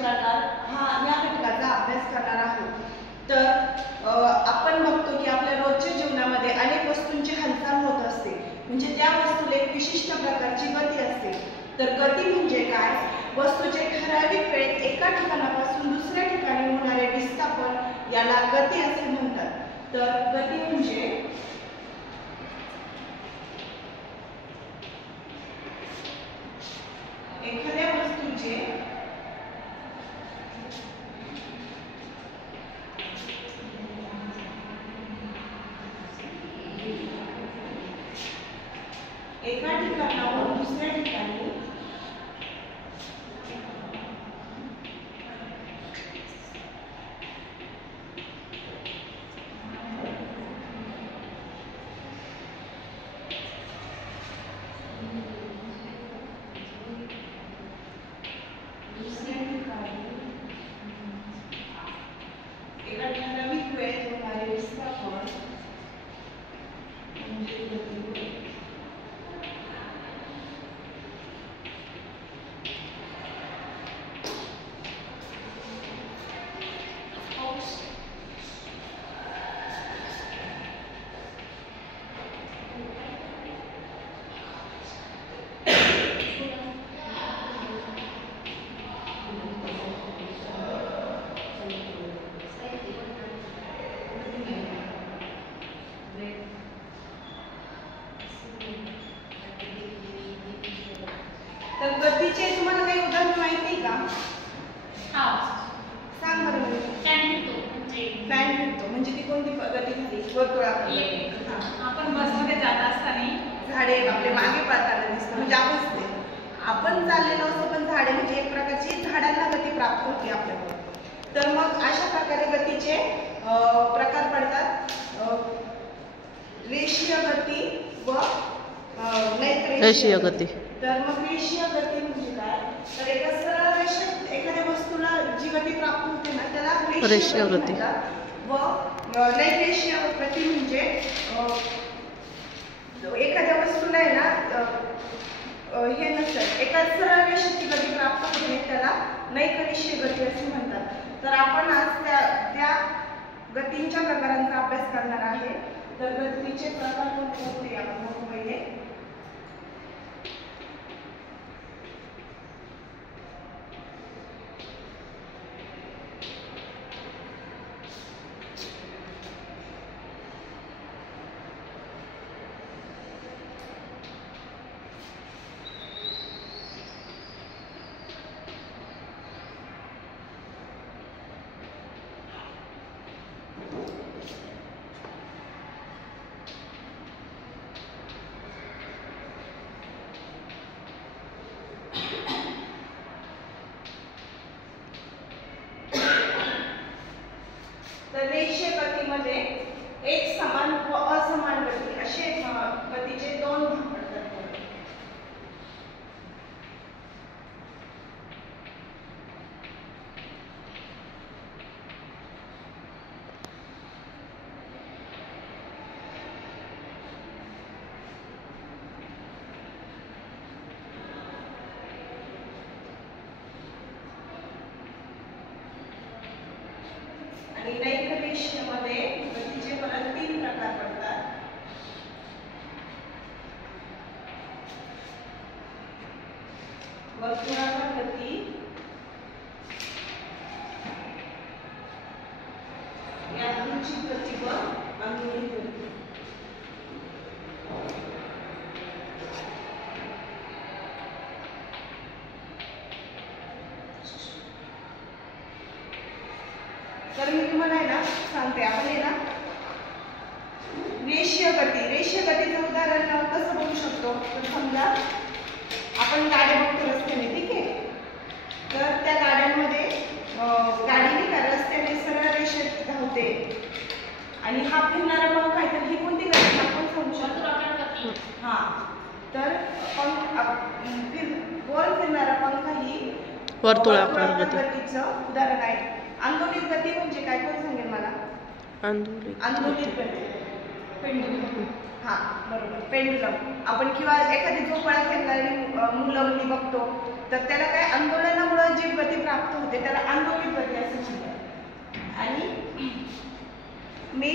प्रकार या घटकाचा अभ्यास करणार आहोत। तर आपण बघतो की आपल्या रोजच्या जीवनामध्ये अनेक वस्तूंची हालचाल होत असते, म्हणजे त्या वस्तूला एक विशिष्ट प्रकारची गती असते। तर गती म्हणजे काय? वस्तूचे ठराविक वेळेत एका ठिकाणापासून दुसऱ्या ठिकाणी होणारे विस्थापन याला गती असे म्हणतात। तर गती म्हणजे एखाद्या वस्तूचे एका ठिकाणाहून दुसऱ्या ठिकाणी एका ठराविक वेळेत होणारे विस्थापन म्हणजे गती। तर गतीचे तुम्हाला काही उदाहरण माहिती का? सांग बरं। फॅन फिरतो म्हणजे ती कोणती गती झाली? वर्तुळाकार। आपण बसमध्ये जात असताना झाडे आपले मागे पळताना दिसतं, म्हणजे आपण चाललेलो असतो, पण झाडे म्हणजे एक प्रकारची झाडांना गती प्राप्त होते आपल्याकडे। तर मग अशा प्रकारे गतीचे प्रकार पडतात, रेषीय गती व रेषीय गती। तर मग रेषीय गती म्हणजे काय? तर एका सरळ रेषेत एखाद्या वस्तूला जी गती प्राप्त होते ना त्याला रेषीय गती म्हणतात। व नैरेषीय गती म्हणजे एखाद्या वस्तूला आहे ना हे नसतं, एका सरळ रेषेची गती प्राप्त होते त्याला नैकरेषीय गती असे म्हणतात। तर आपण आज त्या गतींच्या प्रकारांचा अभ्यास करणार आहे। तर गतीचे प्रकार कोणते आपण बघू पहिले। तर रेषीय गतीमध्ये एक समान व असमान गती असे गतीचे दोन भाग पडतात। आणि नैकरेषीयमध्ये गतीचे परत तीन प्रकार पडतात। वर्तुळाकार गती, यादृच्छिक गती व अनुरूप गती। तर मी तुम्हाला आहे ना सांगते, आपण आहे ना रेषीय गतीचं उदाहरण कसं बघू शकतो? तर समजा आपण गाड्या बघतो रस्त्याने, ठीक आहे? तर त्या गाड्यांमध्ये गाडी का रस्त्याने सरळ रेषेत धावते आणि हा फिरणारा पंख आहे, तर ही कोणती गती आपण सांगू शकतो? तर गोल फिरणारा पंख ही वर्तुळाकार गतीचं उदाहरण आहे। आंदोलित गती म्हणजे काय? कोण सांगेल मला? आंदोलित गती पेंडुलम। बरोबर, पेंडुलम। आपण किंवा एखादी झोपाळा खेळणारी मुलं मुली बघतो, तर त्याला काय आंदोलनामुळे जी गती प्राप्त होते होते त्याला अनरोलित गती असं म्हणतात. आणि मी